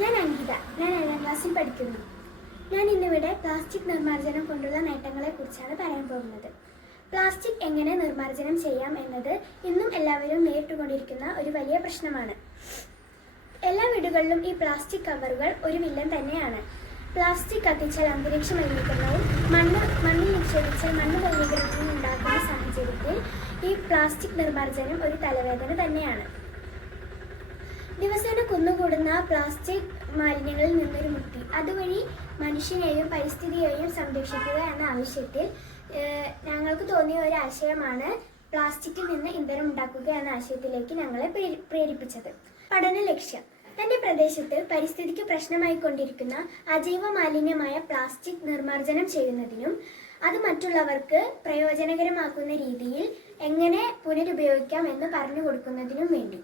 ഞാൻ അങ്കിത. ഞാൻ 7ാം ക്ലാസ്സിൽ പഠിക്കുന്നു. ഞാൻ ഇന്നിവിടെ പ്ലാസ്റ്റിക് നിർമ്മാർജ്ജനം കൊണ്ടുള്ള നേട്ടങ്ങളെക്കുറിച്ചാണ് പറയാൻ പോകുന്നത്. പ്ലാസ്റ്റിക് എങ്ങനെ നിർമ്മാർജ്ജനം ചെയ്യാം എന്നത് ഇന്നും എല്ലാവരും നേരിട്ടുകൊണ്ടിരിക്കുന്ന ഒരു വലിയ പ്രശ്നമാണ്. എല്ലാ വീടുകളിലും ഈ പ്ലാസ്റ്റിക് കവറുകൾ ഒരു വില്ലൻ തന്നെയാണ്. പ്ലാസ്റ്റിക് കത്തിച്ചാൽ അന്തരീക്ഷ മലിനീകരണവും മണ്ണിൽ നിക്ഷേപിച്ചാൽ മണ്ണ് മലിനീകരണവും ഉണ്ടാക്കുന്ന സാഹചര്യത്തിൽ ഈ പ്ലാസ്റ്റിക് നിർമ്മാർജ്ജനം ഒരു തലവേദന തന്നെയാണ്. ദിവസേന കുന്നുകൂടുന്ന പ്ലാസ്റ്റിക് മാലിന്യങ്ങളിൽ നിന്നൊരു മുക്തി, അതുവഴി മനുഷ്യനെയും പരിസ്ഥിതിയെയും സംരക്ഷിക്കുക എന്ന ആവശ്യത്തിൽ ഞങ്ങൾക്ക് തോന്നിയ ഒരു ആശയമാണ് പ്ലാസ്റ്റിക്കിൽ നിന്ന് ഇന്ധനം ഉണ്ടാക്കുക എന്ന ആശയത്തിലേക്ക് ഞങ്ങളെ പ്രേരിപ്പിച്ചത്. പഠന ലക്ഷ്യം: തന്റെ പ്രദേശത്ത് പരിസ്ഥിതിക്ക് പ്രശ്നമായിക്കൊണ്ടിരിക്കുന്ന അജൈവ മാലിന്യമായ പ്ലാസ്റ്റിക് നിർമ്മാർജ്ജനം ചെയ്യുന്നതിനും അത് മറ്റുള്ളവർക്ക് പ്രയോജനകരമാക്കുന്ന രീതിയിൽ എങ്ങനെ പുനരുപയോഗിക്കാം എന്ന് പറഞ്ഞു കൊടുക്കുന്നതിനും വേണ്ടി.